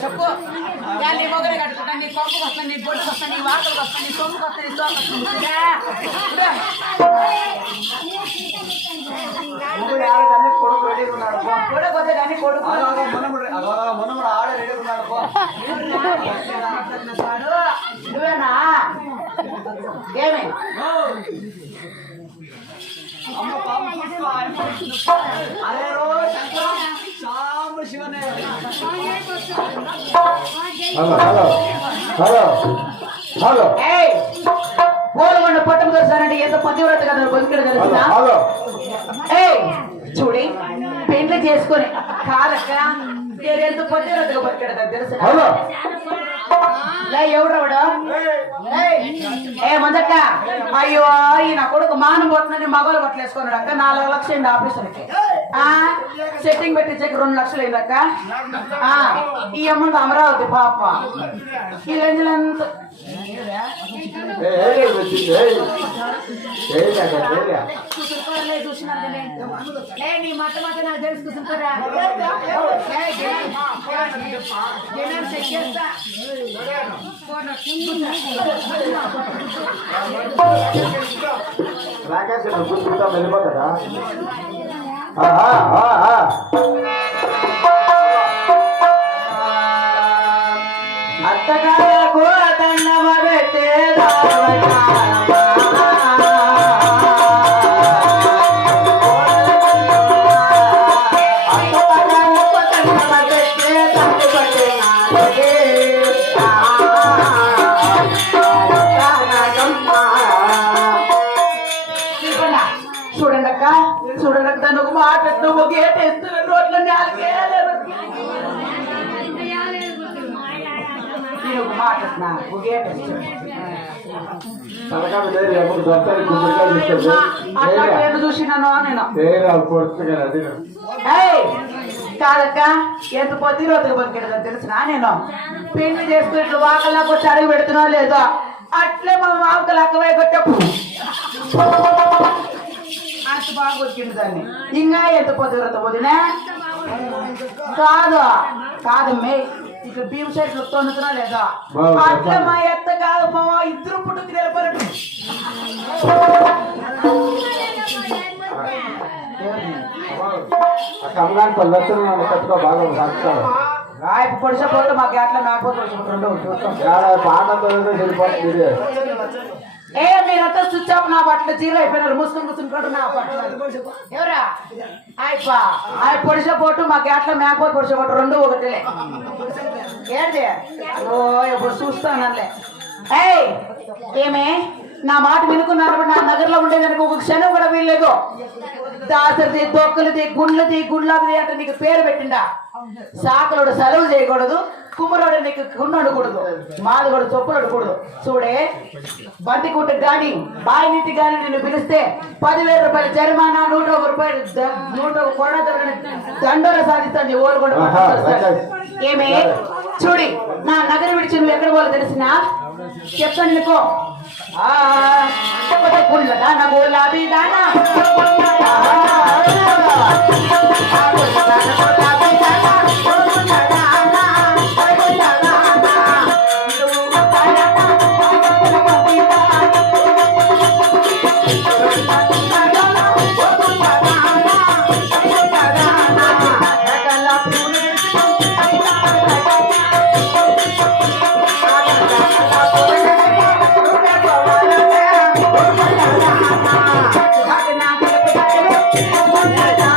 చెప్పు. నీ మొగలు కట్టుకుంటా, నీ సొంపుకు వస్తా, నీ బొడ్డుకు వస్తా, నీ వాకలకు వస్తా, నీ సొంపుకు వస్తా, నీ సోకు కొడుకు కానీ కొడుకు ఆడ రెడీ ఉన్నాడు. నువ్వేనా ఏమి అరే రోజు సాంబ శివనే. పోలగొండ పట్టం దొరిసానంటే ఎంత పతివ్రత కదా బతుకుడు తెలుసా? చూడి పెళ్లి చేసుకొని కాదక్క ఎంత పతివ్రతగా బతికాడు కదా తెలుసా? ఎవడవడా మందక్క అయ్యో ఈ నా కొడుకు మానం పోతుందని మగవాళ్ళు బట్టలు వేసుకున్నాడు అక్క. 4 లక్షలు అయింది ఆపరేషన్కి. సెట్టింగ్ పెట్టించక 2 లక్షలు అయిందక్క. ఈ అమ్మంది అమరావతి పాప ఈ రేంజ్లంతా నీ మట్ట మట్ట నాకు తెలుసు కూర్చుంటారా వెళ్ళిపోతాడా? అత్తగారకు అతన్నమ పెట్టేదా చూడండి నువ్వు మాట నువ్వు గేట్ వేస్తున్న రోడ్ల చూసినాను నేను కాదక్క ఎంత పొద్దు రోజులు బతికేదని తెలిసిన నేను పెళ్లి చేసుకుని ఇట్లా వాకల్లాకి వచ్చి అడుగు పెడుతున్నా లేదో అట్లే మా మామకలు అక్కవై కొట్టప్పు అంత బాగా వచ్చింది దాన్ని ఇంకా ఎంత పొద్దురత వదినా కాదు కాదమ్మే ఇక భీమ్ సైడ్లు తొన్నుతున్నా లేదా అట్లా మా ఎత్త కాదు మా ఇద్దరు పుట్టుకు నిలబడటం రాయపు పొడిసపోతే మాకు ఎట్లా మేకపోతే మీరంతా స్విచ్ ఆఫ్ నా బట్టలు జీరో అయిపోయినారు మూసుకొని కూర్చుంటాడు నా బట్టలు ఎవరా ఆయప్ప ఆయ పొడిసపోటు మాకు ఎట్లా మేకపోతే పొడిసపోటు 2 ఒకటిలే ఏంటి ఓ ఎప్పుడు చూస్తానలే ఏమే నా మాట వినుకున్నారు నా నగర్లో ఉండేదానికి ఒక క్షణం కూడా వీల్లేదు. దాసరిది దొక్కలది గుండ్లది గుండ్లది అంటే నీకు పేరు పెట్టిండా. సాకలోడు సెలవు చేయకూడదు, కుమ్మరోడు నీకు గుండకూడదు, మాది కూడా చొప్పులు అడకూడదు. చూడే బంతి కుట్టుకు గాని బాయి నీటి గాని నిన్ను పిలిస్తే 10,000 రూపాయలు జరిమానా 101 రూపాయలు 101 కొరడ దండోర సాధిస్తాను ఓరు కూడా. ఏమే చూడి నా నగరం విడిచి నువ్వు ఎక్కడ పోలో తెలిసినా చెప్తాను నీకు. గుళ్ళ దానా గులాబీ దానా Yeah.